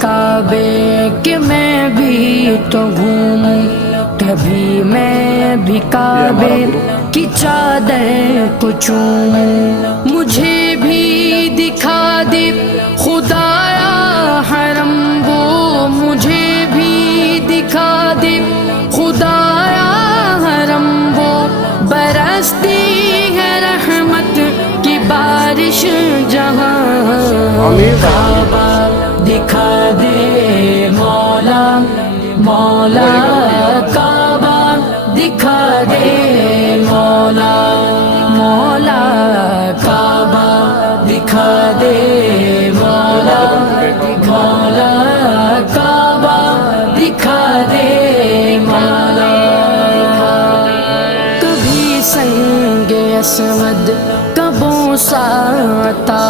کعبے کہ میں بھی تو گھوموں، کبھی میں بھی کعبے کی چادر کو چوموں، مجھے بھی دکھا دے خدایا حرم وہ، مجھے بھی دکھا دے خدایا حرم وہ، برستی ہے رحمت کی بارش جہاں، کعبہ دکھا دے مولا مولا، کعبہ دکھا دے مولا مولا، کعبہ دکھا دے مولا مولا، کعبہ دکھا دے مولا۔ کبھی سنگ اسود کا بوسہ عطا